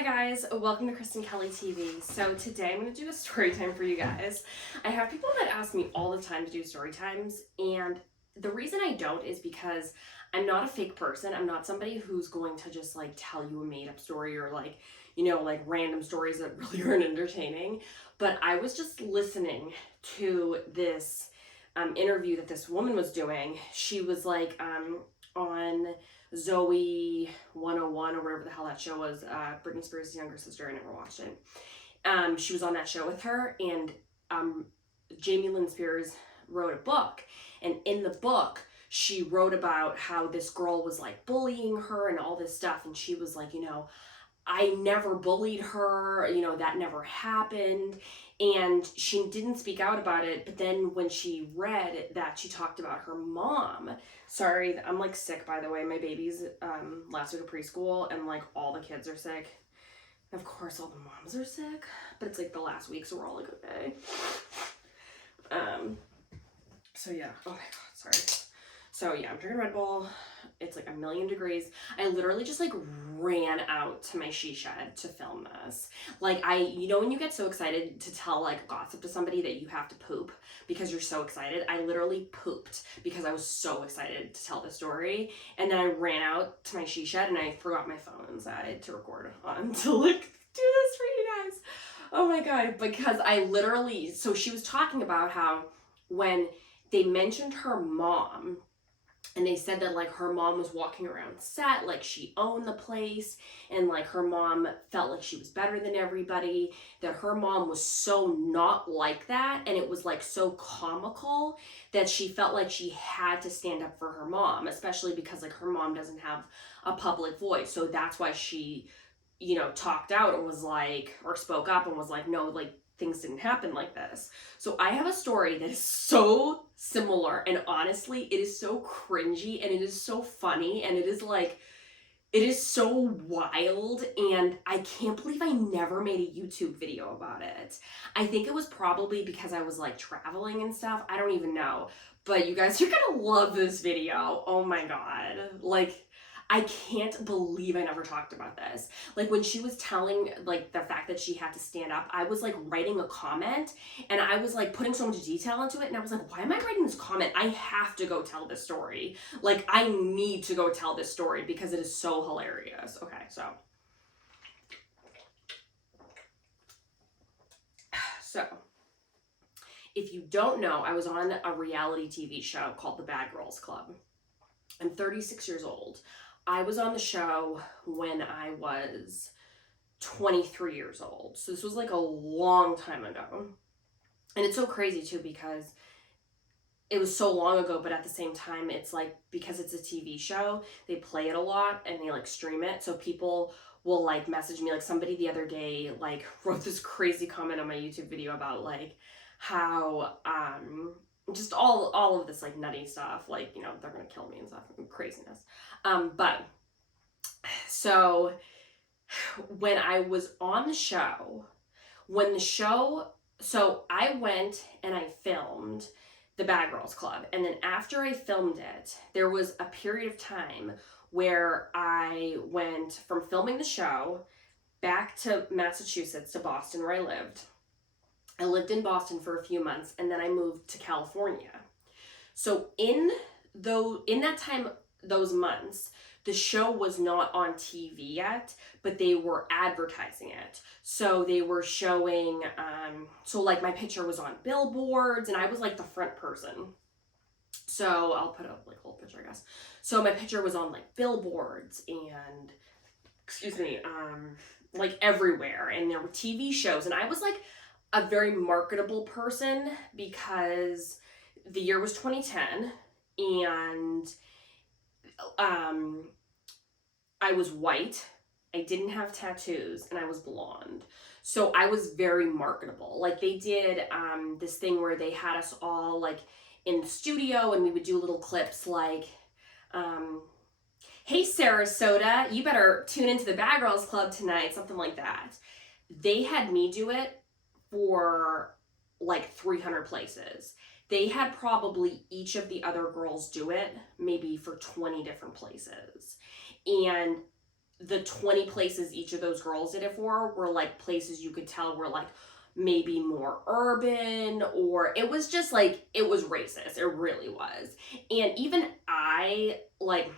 Hi guys, welcome to Kristen Kelly TV. So today I'm going to do a story time for you guys. I have people that ask me all the time to do story times, and the reason I don't is because I'm not a fake person. I'm not somebody who's going to just like tell you a made up story or like random stories that really aren't entertaining. But I was just listening to this interview that this woman was doing. She was on Zoe 101 or whatever the hell that show was, Britney Spears' younger sister. I never watched it. She was on that show with her, and Jamie Lynn Spears wrote a book, and in the book she wrote about how this girl was like bullying her and all this stuff, and she was like, I never bullied her, that never happened. And she didn't speak out about it. But then when she read that, she talked about her mom. Sorry, I'm like sick, by the way. My baby's last week of preschool, and like all the kids are sick. Of course, all the moms are sick, but it's like the last week, so we're all like, okay. So yeah, oh my God, sorry. So yeah, I'm drinking Red Bull. It's like 1,000,000 degrees. I literally just like ran out to my she shed to film this. Like when you get so excited to tell like gossip to somebody that you have to poop because you're so excited. I literally pooped because I was so excited to tell the story. And then I ran out to my she shed and I threw out my phone inside to record on to like do this for you guys. Oh my God. Because so she was talking about how when they mentioned her mom, and they said that like her mom was walking around set like she owned the place, and like her mom felt like she was better than everybody, that her mom was so not like that, and it was like so comical that she felt like she had to stand up for her mom, especially because like her mom doesn't have a public voice. So that's why she talked out and was like, or spoke up and was like, no, like things didn't happen like this. So I have a story that is so similar, and honestly, it is so cringy and it is so funny, and it is so wild, and I can't believe I never made a YouTube video about it. I think it was probably because I was like traveling and stuff. I don't even know. But you guys, you're gonna love this video. Oh my God. Like, I can't believe I never talked about this. Like when she was telling like the fact that she had to stand up, I was like writing a comment, and I was like putting so much detail into it, and I was like, why am I writing this comment? I have to go tell this story. Like I need to go tell this story because it is so hilarious. Okay, so if you don't know, I was on a reality TV show called The Bad Girls Club. I'm 36 years old. I was on the show when I was 23 years old. So this was like a long time ago. And it's so crazy too because it was so long ago, but at the same time, it's like because it's a TV show, they play it a lot and they like stream it. So people will like message me. Like somebody the other day like wrote this crazy comment on my YouTube video about like how just all of this like nutty stuff, like they're gonna kill me and stuff, craziness. But so when I was on the show, so I went and I filmed the Bad Girls Club, and then after I filmed it, there was a period of time where I went from filming the show back to Massachusetts, to Boston, where I lived. I lived in Boston for a few months, and then I moved to California. So in that time, those months, the show was not on TV yet, but they were advertising it. So they were showing, so like my picture was on billboards, and I was like the front person. So I'll put up like a whole picture, I guess. So my picture was on like billboards and, like everywhere, and there were TV shows, and I was like a very marketable person because the year was 2010, and I was white, I didn't have tattoos, and I was blonde. So I was very marketable. Like they did this thing where they had us all like in the studio, and we would do little clips like, hey Sarasota, you better tune into the Bad Girls Club tonight, something like that. They had me do it for like 300 places. They had probably each of the other girls do it maybe for 20 different places. And the 20 places each of those girls did it for were like places you could tell were like maybe more urban, or it was just like, it was racist. It really was. And even I, like,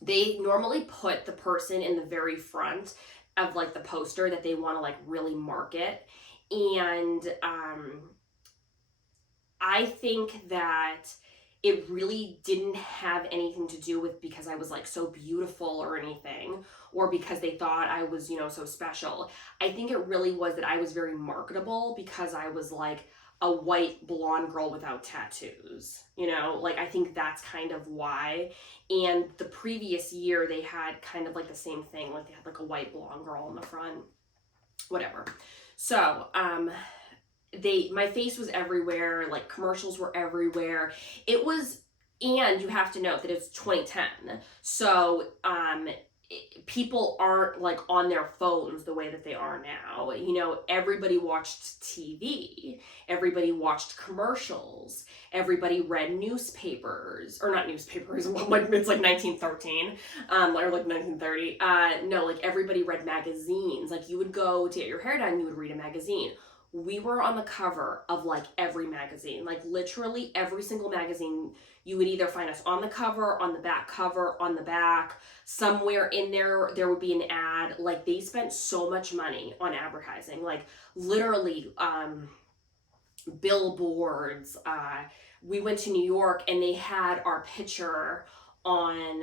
they normally put the person in the very front of like the poster that they want to like really market. And I think that it really didn't have anything to do with because I was like so beautiful or anything, or because they thought I was, you know, so special. I think it really was that I was very marketable because I was like a white blonde girl without tattoos, you know, like I think that's kind of why. And the previous year they had kind of like the same thing, like they had like a white blonde girl in the front, whatever. So, my face was everywhere, like commercials were everywhere. It was, and you have to note that it's 2010. So, people aren't like on their phones the way that they are now. You know, everybody watched TV, everybody watched commercials, everybody read newspapers, or not newspapers, like it's like 1913, or like 1930. No, like everybody read magazines. Like you would go to get your hair done, you would read a magazine. We were on the cover of like every magazine, like literally every single magazine. You would either find us on the cover, on the back cover, on the back, somewhere in there would be an ad. Like they spent so much money on advertising, like literally billboards. We went to New York and they had our picture on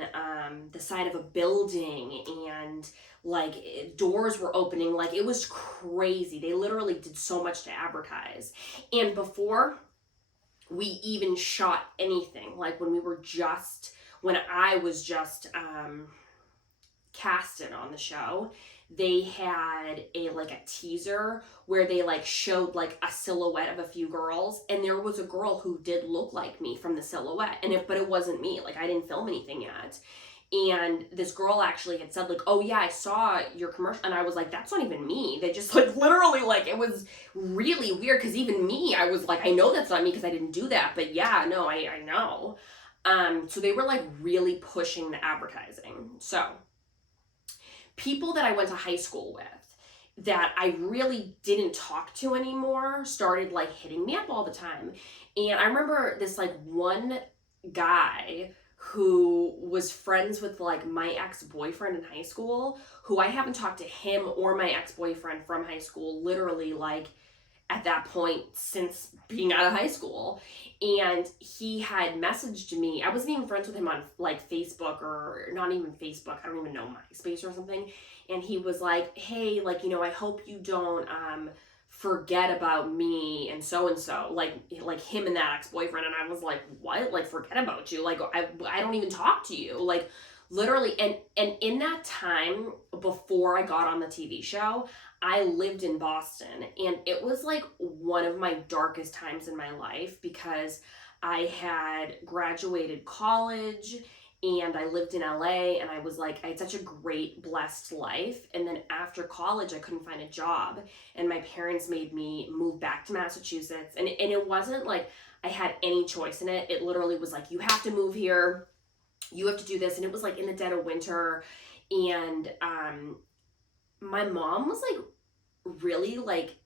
the side of a building, and like doors were opening. Like it was crazy. They literally did so much to advertise. And before we even shot anything, like when I was just casted on the show, they had a teaser where they like showed like a silhouette of a few girls, and there was a girl who did look like me from the silhouette, but it wasn't me. Like I didn't film anything yet. And this girl actually had said like, oh yeah, I saw your commercial. And I was like, that's not even me. They just like literally, like, it was really weird because even me, I was like, I know that's not me because I didn't do that. But yeah, no, I know. So they were like really pushing the advertising. So people that I went to high school with that I really didn't talk to anymore started like hitting me up all the time. And I remember this like one guy who was friends with like my ex-boyfriend in high school, who I haven't talked to him or my ex-boyfriend from high school literally like at that point since being out of high school. And he had messaged me. I wasn't even friends with him on like Facebook, or not even Facebook, I don't even know, MySpace or something. And he was like, hey, like, you know, I hope you don't forget about me and so, like him and that ex-boyfriend. And I was like, what? Like forget about you? Like I don't even talk to you. Like literally. And in that time before I got on the TV show, I lived in Boston, and it was like one of my darkest times in my life because I had graduated college and I lived in LA, and I was like, I had such a great, blessed life. And then after college, I couldn't find a job, and my parents made me move back to Massachusetts. And it wasn't like I had any choice in it. It literally was like, you have to move here, you have to do this. And it was like in the dead of winter. And my mom was like really like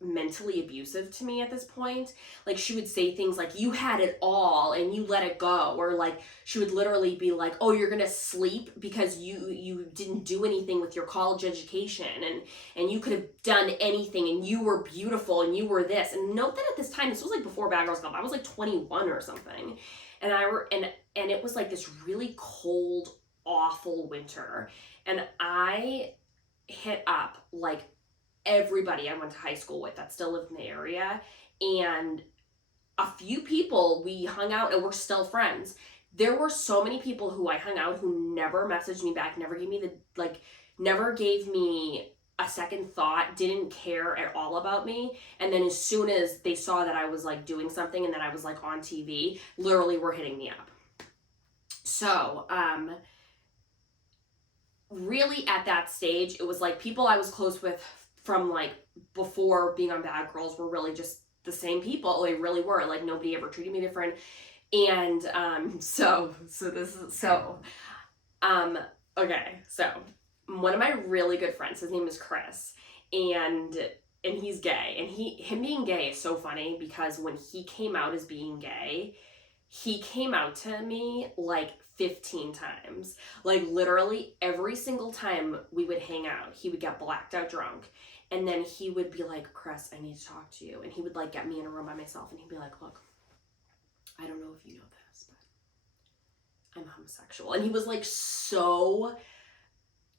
mentally abusive to me at this point. Like she would say things like, you had it all and you let it go, or like she would literally be like, oh, you're gonna sleep because you didn't do anything with your college education, and you could have done anything, and you were beautiful, and you were this. And note that at this time, this was like before Bad Girls Club, I was like 21 or something, and and it was like this really cold, awful winter, and I hit up like everybody I went to high school with that still lived in the area, and a few people we hung out and we're still friends. There were so many people who I hung out who never messaged me back, never gave me never gave me a second thought, didn't care at all about me. And then as soon as they saw that I was like doing something and that I was like on TV, literally were hitting me up. So really at that stage, it was like people I was close with from like before being on Bad Girls were really just the same people. They really were. Like nobody ever treated me different. And Okay, so one of my really good friends, his name is Chris, and he's gay, and him being gay is so funny because when he came out as being gay, he came out to me like 15 times. Like literally every single time we would hang out, he would get blacked out drunk. And then he would be like, Chris, I need to talk to you. And he would like get me in a room by myself and he'd be like, look, I don't know if you know this, but I'm homosexual. And he was like so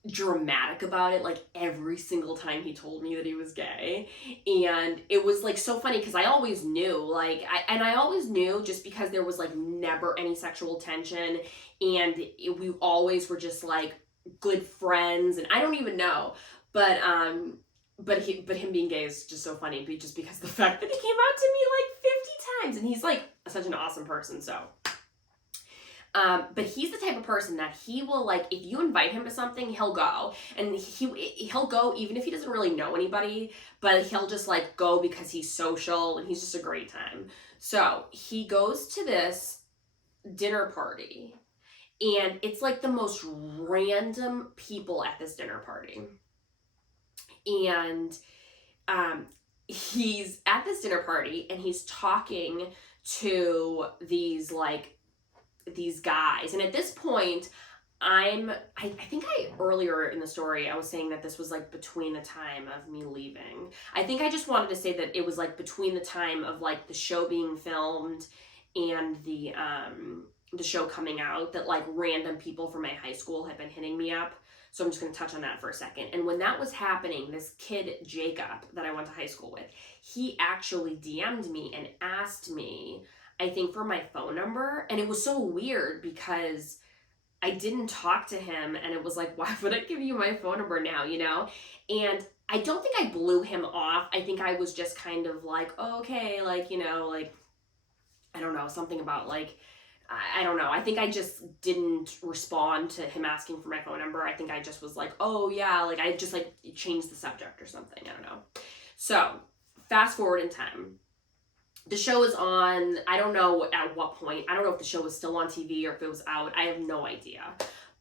dramatic about it, like every single time he told me that he was gay. And it was like so funny because I always knew, like I always knew just because there was like never any sexual tension, and we always were just like good friends, and I don't even know, but him being gay is just so funny, just because the fact that he came out to me like 50 times, and he's like such an awesome person. So but he's the type of person that he will, like, if you invite him to something, he'll go. And he'll go even if he doesn't really know anybody, but he'll just like go because he's social and he's just a great time. So he goes to this dinner party, and it's like the most random people at this dinner party. And he's at this dinner party and he's talking to these guys, and at this point I think earlier in the story I was saying that this was like between the time of me leaving. I think I just wanted to say that it was like between the time of like the show being filmed and the show coming out, that like random people from my high school had been hitting me up. So I'm just going to touch on that for a second. And when that was happening, this kid Jacob that I went to high school with, he actually DM'd me and asked me, I think, for my phone number. And it was so weird because I didn't talk to him, and it was like, why would I give you my phone number now, you know? And I don't think I blew him off. I think I was just kind of like, oh, okay, like, you know, like, I don't know, something about like, I don't know. I think I just didn't respond to him asking for my phone number. I think I just was like, oh yeah, like I just like changed the subject or something. I don't know. So fast forward in time. The show is on, I don't know at what point. I don't know if the show was still on TV or if it was out. I have no idea.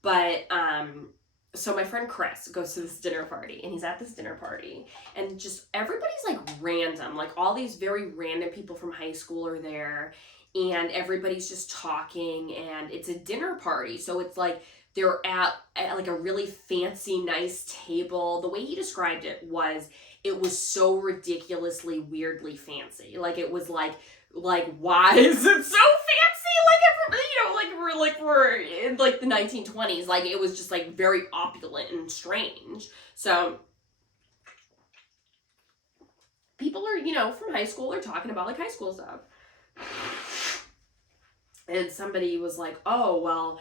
But so my friend Chris goes to this dinner party, and he's at this dinner party, and just everybody's like random. Like all these very random people from high school are there, and everybody's just talking, and it's a dinner party. So it's like they're at like a really fancy, nice table. The way he described it was so ridiculously weirdly fancy. Like it was like why is it so fancy? Like you know, like we're in like the 1920s. Like it was just like very opulent and strange. So people are, you know, from high school are talking about like high school stuff. And somebody was like, oh, well,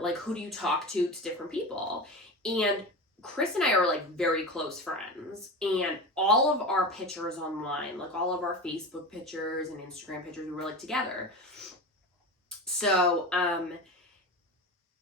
like who do you talk to different people? And Chris and I are like very close friends, and all of our pictures online, like all of our Facebook pictures and Instagram pictures, we were like together. So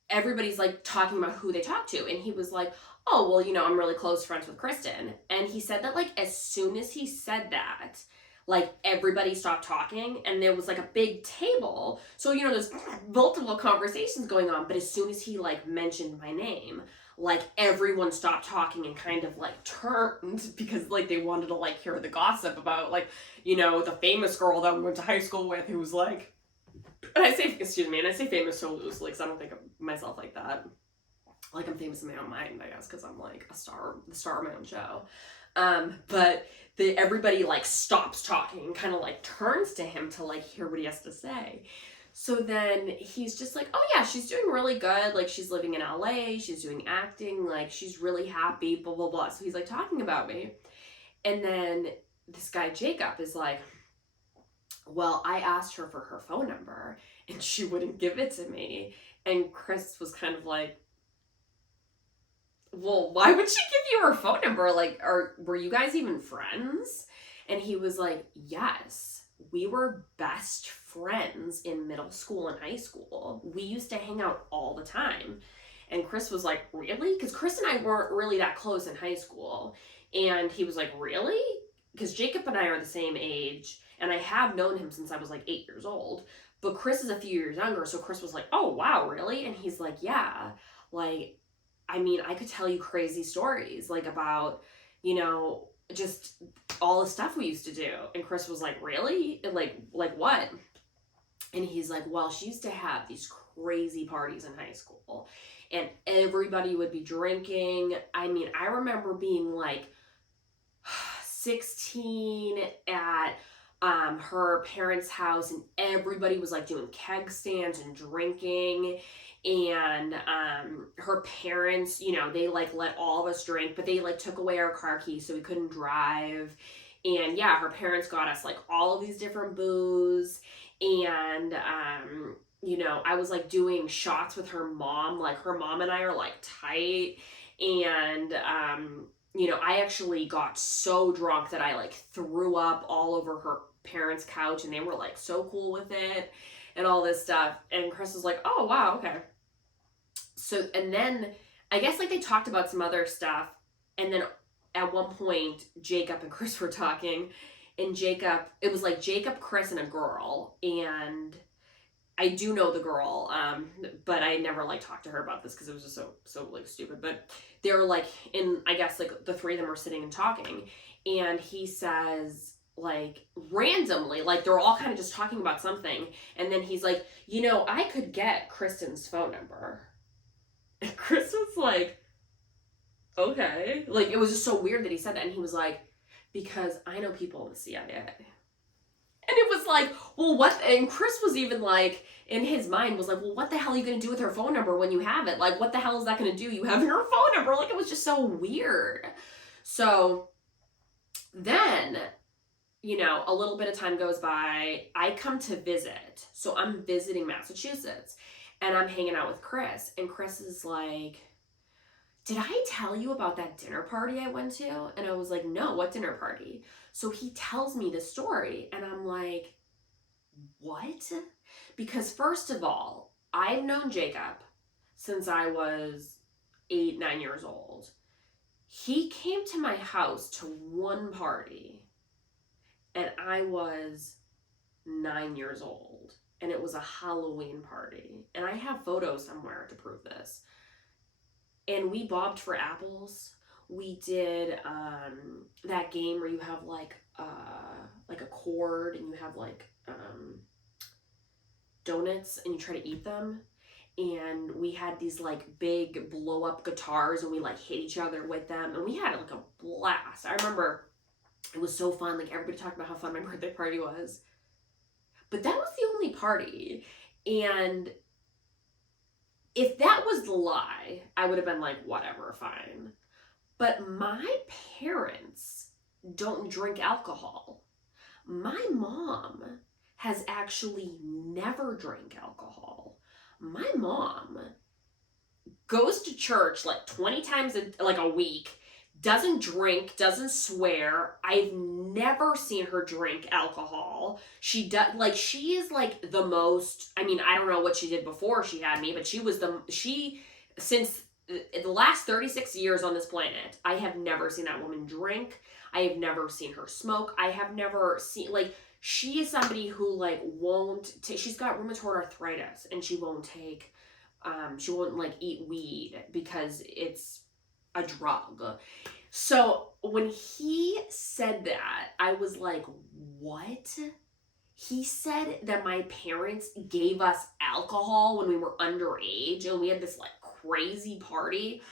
everybody's like talking about who they talk to, and he was like, oh, well, you know, I'm really close friends with Kristen. And he said that like as soon as he said that, like everybody stopped talking, and there was like a big table. So, you know, there's multiple conversations going on, but as soon as he like mentioned my name, like everyone stopped talking and kind of like turned because like they wanted to like hear the gossip about like, you know, the famous girl that we went to high school with who was like, and I say famous so loosely because I don't think of myself like that. Like I'm famous in my own mind, I guess, because I'm like the star of my own show. But everybody like stops talking and kind of like turns to him to like hear what he has to say. So then he's just like, oh yeah, she's doing really good. Like she's living in LA, she's doing acting, like she's really happy, blah, blah, blah. So he's like talking about me. And then this guy, Jacob, is like, well, I asked her for her phone number and she wouldn't give it to me. And Chris was kind of like, well, why would she give you her phone number? Like, were you guys even friends? And he was like, yes, we were best friends in middle school and high school. We used to hang out all the time. And Chris was like, really? Because Chris and I weren't really that close in high school. And he was like, really? Because Jacob and I are the same age, and I have known him since I was like 8 years old. But Chris is a few years younger, so Chris was like, oh, wow, really? And he's like, yeah. Like, I mean, I could tell you crazy stories, like, about, you know, just all the stuff we used to do. And Chris was like, really? And like what? And he's like, well, she used to have these crazy parties in high school. And everybody would be drinking. I mean, I remember being like 16 at her parents' house, and everybody was like doing keg stands and drinking. And her parents, you know, they like let all of us drink, but they like took away our car keys so we couldn't drive. And yeah, her parents got us like all of these different booze. And you know, I was like doing shots with her mom. Like, her mom and I are like tight. And you know, I actually got so drunk that I like threw up all over her parents' couch, and they were like so cool with it and all this stuff. And Chris was like, oh, wow, okay. So, and then I guess like they talked about some other stuff. And then at one point, Jacob and Chris were talking, and Jacob, it was like Jacob, Chris, and a girl. And I do know the girl, but I never like talked to her about this because it was just so like stupid. But they were like I guess like the three of them were sitting and talking, and he says like randomly, like they're all kind of just talking about something, and then he's like, you know, I could get Kristen's phone number. And Chris was like, okay, like it was just so weird that he said that, and he was like, because I know people in the CIA. And it was like, well, what? And Chris was even like, in his mind, was like, well, what the hell are you going to do with her phone number when you have it? Like, what the hell is that going to do? You have her phone number. Like, it was just so weird. So then, you know, a little bit of time goes by. I come to visit. So I'm visiting Massachusetts, and I'm hanging out with Chris. And Chris is like, did I tell you about that dinner party I went to? And I was like, no, what dinner party? So he tells me the story, and I'm like, what? Because first of all, I've known Jacob since I was 8, 9 years old. He came to my house to one party, and I was 9 years old, and it was a Halloween party. And I have photos somewhere to prove this. And we bobbed for apples. We did that game where you have like a cord, and you have like donuts, and you try to eat them. And we had these like big blow up guitars, and we like hit each other with them, and we had like a blast. I remember it was so fun. Like, everybody talked about how fun my birthday party was. But that was the only party. And if that was the lie, I would have been like, whatever, fine. But my parents don't drink alcohol. My mom has actually never drank alcohol. My mom goes to church like 20 times a week, doesn't drink, doesn't swear. I've never seen her drink alcohol. She is like the most, I mean, I don't know what she did before she had me, but since the last 36 years on this planet, I have never seen that woman drink. I have never seen her smoke. I have never seen, like, she is somebody who like she's got rheumatoid arthritis, and she won't like eat weed because it's a drug. So when he said that, I was like, what? He said that my parents gave us alcohol when we were underage, and we had this like crazy party.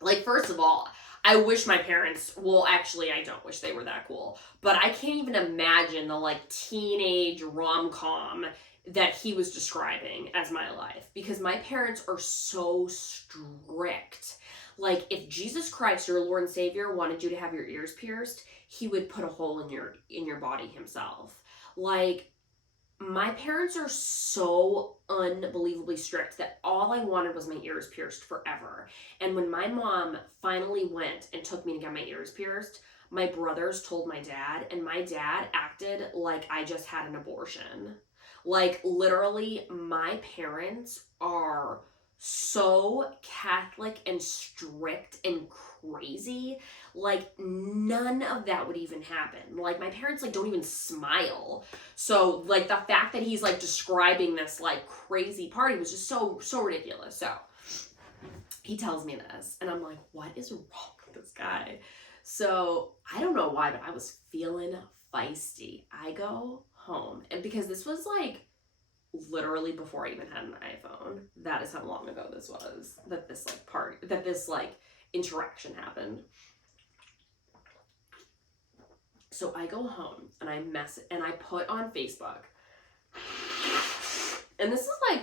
Like, first of all, I wish my parents, well, actually, I don't wish they were that cool, but I can't even imagine the like teenage rom-com that he was describing as my life, because my parents are so strict. Like, if Jesus Christ, your Lord and Savior, wanted you to have your ears pierced, he would put a hole in your body himself. Like, my parents are so unbelievably strict that all I wanted was my ears pierced forever. And when my mom finally went and took me to get my ears pierced, my brothers told my dad, and my dad acted like I just had an abortion. Like, literally, my parents are so Catholic and strict and crazy. Like, none of that would even happen. Like, my parents, like, don't even smile. So, like, the fact that he's, like, describing this, like, crazy party was just so ridiculous. So, he tells me this, and I'm like, what is wrong with this guy? So, I don't know why, but I was feeling feisty. I go home, and because this was, like, literally before I even had an iPhone. That is how long ago this was, that this interaction happened. So I go home and I put on Facebook. And this is like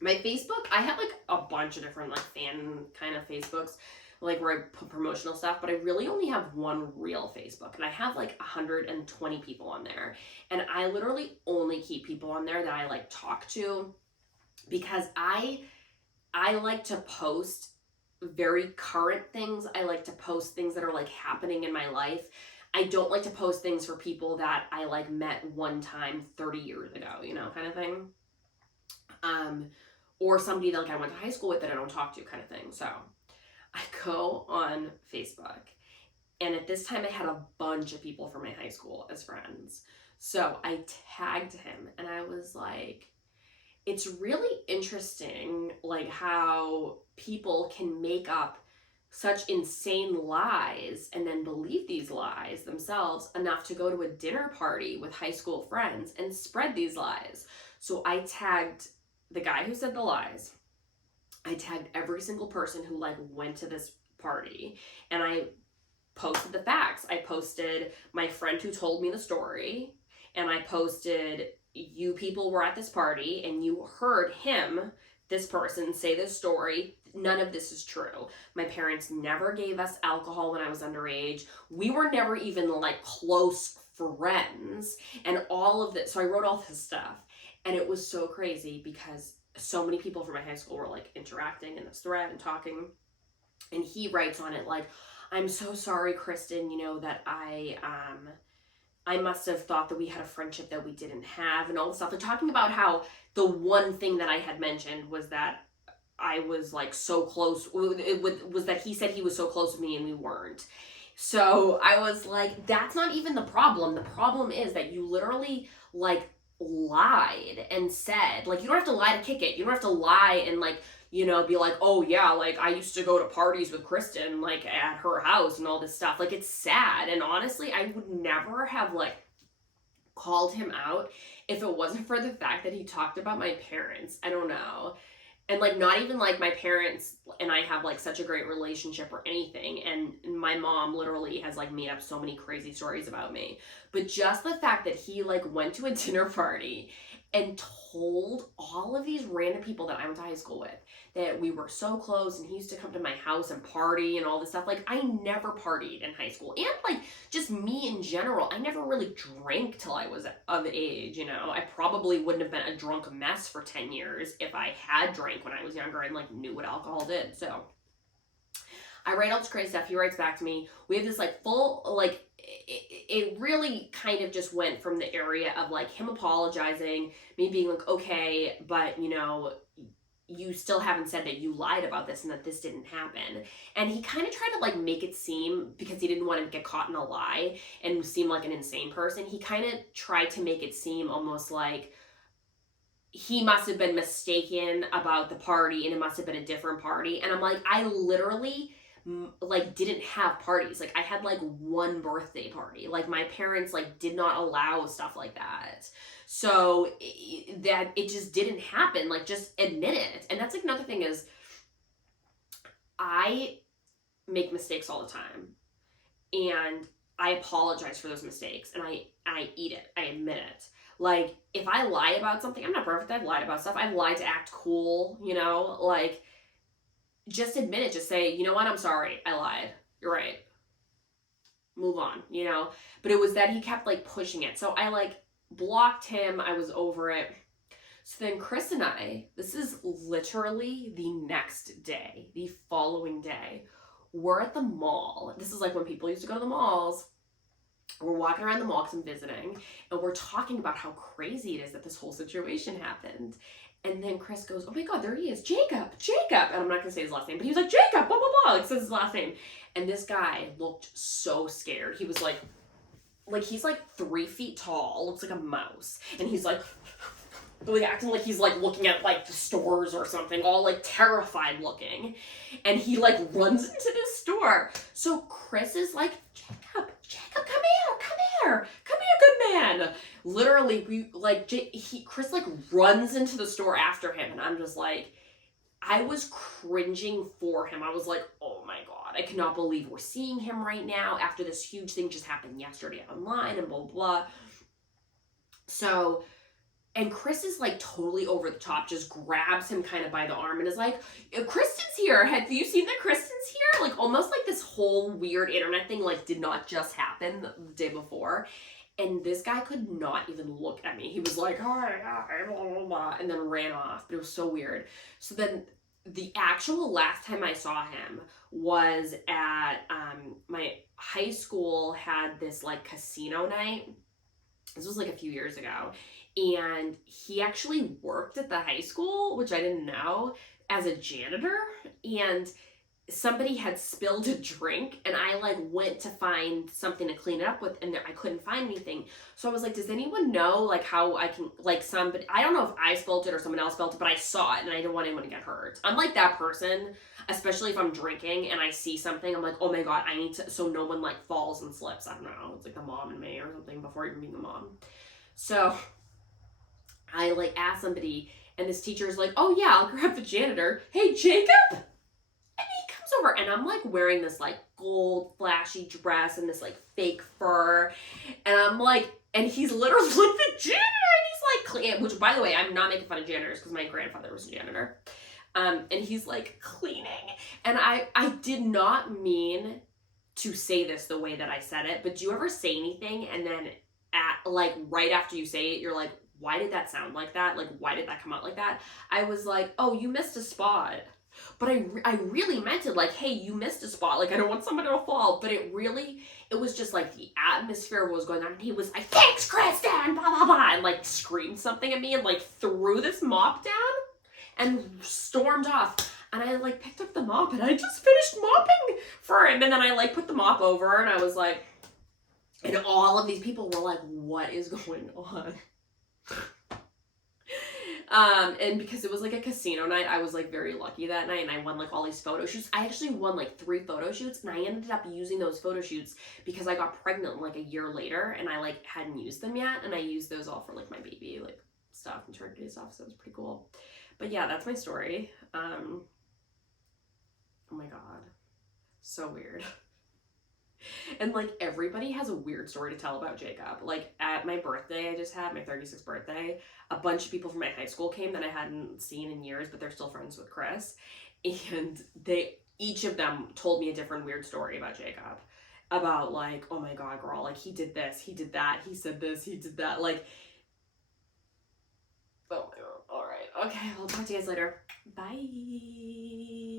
my Facebook, I have like a bunch of different like fan kind of Facebooks, like where I put promotional stuff, but I really only have one real Facebook, and I have like 120 people on there. And I literally only keep people on there that I like talk to, because I like to post very current things. I like to post things that are like happening in my life. I don't like to post things for people that I like met one time 30 years ago, you know, kind of thing. Or somebody that like I went to high school with that I don't talk to, kind of thing. So I go on Facebook, and at this time I had a bunch of people from my high school as friends. So I tagged him, and I was like, it's really interesting, like, how people can make up such insane lies and then believe these lies themselves enough to go to a dinner party with high school friends and spread these lies. So I tagged the guy who said the lies. I tagged every single person who like went to this party, and I posted the facts. I posted my friend who told me the story, and I posted, you people were at this party and you heard him, this person, say this story. None of this is true. My parents never gave us alcohol when I was underage. We were never even like close friends, and all of this. So I wrote all this stuff, and it was so crazy because so many people from my high school were like interacting in this thread and talking. And he writes on it like, I'm so sorry, Kristen, you know, that I must have thought that we had a friendship that we didn't have, and all this stuff. They're talking about how the one thing that I had mentioned was that I was like so close. It was that he said he was so close with me and we weren't. So I was like, that's not even the problem. The problem is that you literally like lied and said, like, you don't have to lie to kick it. You don't have to lie and like, you know, be like, oh yeah, like I used to go to parties with Kristen, like at her house and all this stuff. Like, it's sad. And honestly, I would never have like called him out if it wasn't for the fact that he talked about my parents. I don't know. And like, not even like my parents and I have like such a great relationship or anything, and my mom literally has like made up so many crazy stories about me, but just the fact that he like went to a dinner party and told all of these random people that I went to high school with that we were so close, and he used to come to my house and party and all this stuff. Like, I never partied in high school, and like just me in general, I never really drank till I was of age, you know. I probably wouldn't have been a drunk mess for 10 years if I had drank when I was younger and like knew what alcohol did. So I write all this crazy stuff. He writes back to me. We have this like full, like, it really kind of just went from the area of like him apologizing, me being like, okay, but you know, you still haven't said that you lied about this and that this didn't happen. And he kind of tried to like make it seem, because he didn't want to get caught in a lie and seem like an insane person, he kind of tried to make it seem almost like he must have been mistaken about the party and it must have been a different party. And I'm like, I literally like didn't have parties. Like, I had like one birthday party. Like, my parents like did not allow stuff like that. So that it just didn't happen. Like, just admit it. And that's like another thing is, I make mistakes all the time, and I apologize for those mistakes, and I eat it. I admit it. Like, if I lie about something, I'm not perfect. I've lied about stuff. I've lied to act cool, you know, like, just admit it. Just say, you know what, I'm sorry, I lied. You're right. Move on, you know? But it was that he kept like pushing it. So I like blocked him. I was over it. So then Chris and I, this is literally the next day, the following day, we're at the mall. This is like when people used to go to the malls. We're walking around the mall because I'm visiting, and we're talking about how crazy it is that this whole situation happened. And then Chris goes, oh my God, there he is, Jacob. And I'm not gonna say his last name, but he was like, Jacob, blah, blah, blah, like says his last name. And this guy looked so scared. He was like he's like 3 feet tall, looks like a mouse. And he's like acting like he's like looking at like the stores or something, all like terrified looking. And he like runs into this store. So Chris is like, Jacob, come here, good man. Literally, we like Chris like runs into the store after him, and I'm just like, I was cringing for him. I was like, oh my God, I cannot believe we're seeing him right now after this huge thing just happened yesterday online and blah, blah, blah. So, and Chris is like totally over the top, just grabs him kind of by the arm and is like, Kristen's here. Have you seen that Kristen's here? Like almost like this whole weird internet thing like did not just happen the day before. And this guy could not even look at me. He was like, hi, blah, blah, blah, and then ran off. But it was so weird. So then the actual last time I saw him was at my high school had this like casino night. This was like a few years ago. And he actually worked at the high school, which I didn't know, as a janitor. And somebody had spilled a drink, and I like went to find something to clean it up with, and I couldn't find anything. So I was like, does anyone know like how I can, like somebody, I don't know if I spilled it or someone else spilled it, but I saw it and I didn't want anyone to get hurt. I'm like that person, especially if I'm drinking and I see something, I'm like, oh my God, I need to, so no one like falls and slips. I don't know, it's like the mom in me or something before even being a mom. So I like asked somebody, and this teacher is like, oh yeah, I'll grab the janitor. Hey, Jacob? Over, and I'm like wearing this like gold flashy dress and this like fake fur, and I'm like, and he's literally like the janitor, and he's like clean, which by the way, I'm not making fun of janitors because my grandfather was a janitor, and he's like cleaning, and I did not mean to say this the way that I said it, but do you ever say anything and then at like right after you say it, you're like, why did that sound like that? Like, why did that come out like that? I was like, oh, you missed a spot. But I really meant it like, hey, you missed a spot. Like, I don't want somebody to fall. But it was just like the atmosphere was going on. And he was like, thanks, Kristen, blah, blah, blah. And like screamed something at me and like threw this mop down and stormed off. And I like picked up the mop and I just finished mopping for him. And then I like put the mop over and I was like, and all of these people were like, what is going on? And because it was like a casino night, I was like very lucky that night, and I won like all these photo shoots. I actually won like 3 photo shoots, and I ended up using those photo shoots because I got pregnant like a year later, and I like hadn't used them yet, and I used those all for like my baby like stuff, maternity stuff, so it was pretty cool. But yeah, that's my story. Oh my God, so weird. And like everybody has a weird story to tell about Jacob. Like at my birthday, I just had my 36th birthday, a bunch of people from my high school came that I hadn't seen in years, but they're still friends with Chris. And each of them told me a different weird story about Jacob. About like, oh my God, girl, like he did this, he did that, he said this, he did that. Like, oh my God. All right. Okay, I'll talk to you guys later. Bye.